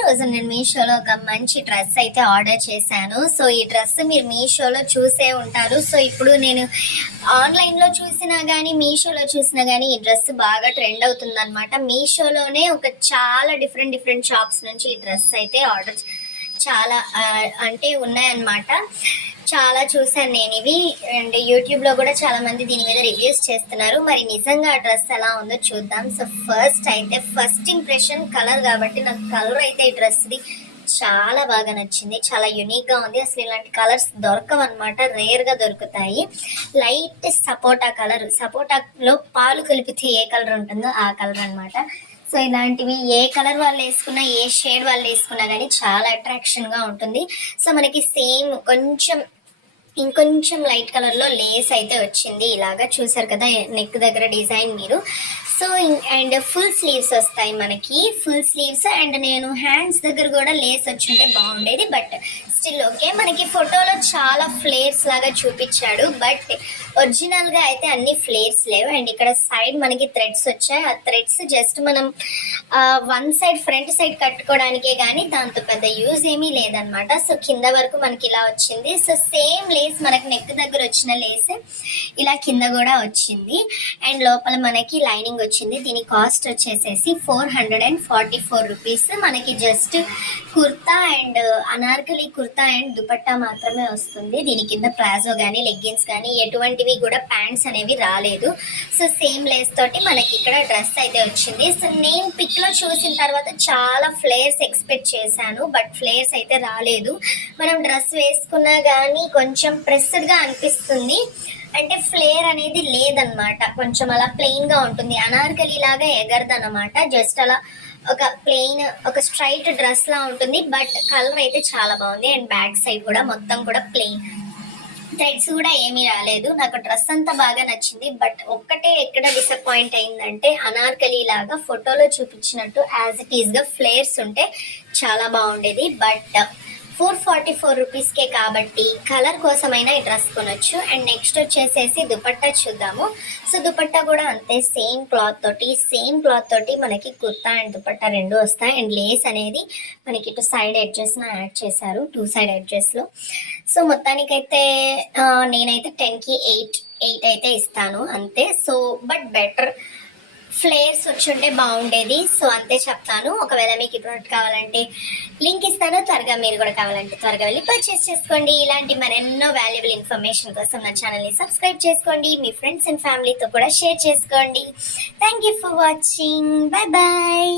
రోజు నేను మీషోలో ఒక మంచి డ్రెస్ అయితే ఆర్డర్ చేశాను. సో ఈ డ్రెస్ మీరు మీషోలో చూసే ఉంటారు. సో ఇప్పుడు నేను ఆన్లైన్లో చూసినా కానీ మీషోలో చూసినా కానీ ఈ డ్రెస్ బాగా ట్రెండ్ అవుతుందన్నమాట. మీషోలోనే ఒక చాలా డిఫరెంట్ షాప్స్ నుంచి ఈ డ్రెస్ అయితే ఆర్డర్ చాలా అంటే ఉన్నాయన్నమాట. చాలా చూసాను నేను ఇవి, అండ్ యూట్యూబ్లో కూడా చాలా మంది దీని మీద రివ్యూస్ చేస్తున్నారు. మరి నిజంగా ఆ డ్రెస్ ఎలా ఉందో చూద్దాం. సో ఫస్ట్ ఇంప్రెషన్ కలర్ కాబట్టి నాకు కలర్ అయితే ఈ డ్రెస్ది చాలా బాగా నచ్చింది. చాలా యూనిక్గా ఉంది. అసలు ఇలాంటి కలర్స్ దొరకవు అనమాట, రేర్గా దొరుకుతాయి. లైట్ సపోటాలో పాలు కలిపితే ఏ కలర్ ఉంటుందో ఆ కలర్ అనమాట. సో ఇలాంటివి ఏ కలర్ వాళ్ళు వేసుకున్నా, ఏ షేడ్ వాళ్ళు వేసుకున్నా కానీ చాలా అట్రాక్షన్గా ఉంటుంది. సో మనకి సేమ్ ఇంకొంచెం లైట్ కలర్లో లేస్ అయితే వచ్చింది. ఇలాగా చూసారు కదా నెక్ దగ్గర డిజైన్ మీరు. సో అండ్ ఫుల్ స్లీవ్స్ వస్తాయి మనకి, ఫుల్ స్లీవ్స్. అండ్ నేను హ్యాండ్స్ దగ్గర కూడా లేస్ వచ్చుంటే బాగుండేది, బట్ స్టిల్ ఓకే. మనకి ఫోటోలో చాలా ఫ్లేర్స్ లాగా చూపించాడు, బట్ ఒరిజినల్గా అయితే అన్ని ఫ్లేర్స్ లేవు. అండ్ ఇక్కడ సైడ్ మనకి థ్రెడ్స్ వచ్చాయి. ఆ థ్రెడ్స్ జస్ట్ మనం వన్ సైడ్ ఫ్రంట్ సైడ్ కట్టుకోవడానికే కానీ దాంతో పెద్ద యూజ్ ఏమీ లేదనమాట. సో కింద వరకు మనకి ఇలా వచ్చింది. సో సేమ్ లేస్ మనకి నెక్ దగ్గర వచ్చిన లేస్ ఇలా కింద కూడా వచ్చింది. అండ్ లోపల మనకి లైనింగ్ వచ్చింది. దీని కాస్ట్ వచ్చేసేసి 444 రూపీస్. మనకి just kurta and Anarkali kurta and dupatta మాత్రమే వస్తుంది. దీని కింద ప్లాజో కానీ లెగ్గిన్స్ కానీ ఎటువంటివి కూడా ప్యాంట్స్ అనేవి రాలేదు. సో సేమ్ లేస్ తోటి మనకి ఇక్కడ డ్రెస్ అయితే వచ్చింది. సో నేను పిక్లో చూసిన తర్వాత చాలా ఫ్లేర్స్ ఎక్స్పెక్ట్ చేశాను, బట్ ఫ్లేర్స్ అయితే రాలేదు. మనం డ్రెస్ వేసుకున్నా కానీ కొంచెం ప్రెస్డ్గా అనిపిస్తుంది, అంటే ఫ్లేర్ అనేది లేదనమాట. కొంచెం అలా ప్లెయిన్గా ఉంటుంది, అనార్కలి లాగా ఎగరదనమాట. జస్ట్ అలా ఒక ప్లెయిన్ ఒక స్ట్రైట్ డ్రెస్ లా ఉంటుంది, బట్ కలర్ అయితే చాలా బాగుంది. అండ్ బ్యాక్ సైడ్ కూడా మొత్తం కూడా ప్లెయిన్, థ్రెడ్స్ కూడా ఏమీ రాలేదు. నాకు డ్రెస్ అంతా బాగా నచ్చింది, బట్ ఒక్కటే ఎక్కడ డిసప్పాయింట్ అయిందంటే అనార్కలి లాగా ఫోటోలో చూపించినట్టు యాజ్ ఇట్ ఈస్గా ఫ్లేర్స్ ఉంటే చాలా బాగుండేది. బట్ 444 రూపీస్కే కాబట్టి కలర్ కోసమైనా ఈ డ్రెస్ కొనొచ్చు. అండ్ నెక్స్ట్ వచ్చేసేసి దుపట్టా చూద్దాము. సో దుపట్టా కూడా అంతే, సేమ్ క్లాత్ తోటి మనకి కుర్తా అండ్ దుపట్టా రెండు వస్తాయి. అండ్ లేస్ అనేది మనకి ఇటు సైడ్ ఎడ్జెస్ను యాడ్ చేశారు, 2 సైడ్ ఎడ్జెస్లో. సో మొత్తానికైతే నేనైతే 10కి 8 అయితే ఇస్తాను అంతే. సో బట్ బెటర్ ఫ్లేర్స్ వచ్చుంటే బాగుండేది. సో అంతే చెప్తాను. ఒకవేళ మీకు ఈ ప్రోడక్ట్ కావాలంటే లింక్ ఇస్తాను, త్వరగా మీరు కూడా కావాలంటే త్వరగా వెళ్ళి పర్చేస్ చేసుకోండి. ఇలాంటి మరెన్నో వాల్యుబుల్ ఇన్ఫర్మేషన్ కోసం నా ఛానల్ని సబ్స్క్రైబ్ చేసుకోండి, మీ ఫ్రెండ్స్ అండ్ ఫ్యామిలీతో కూడా షేర్ చేసుకోండి. Thank you for watching. Bye bye.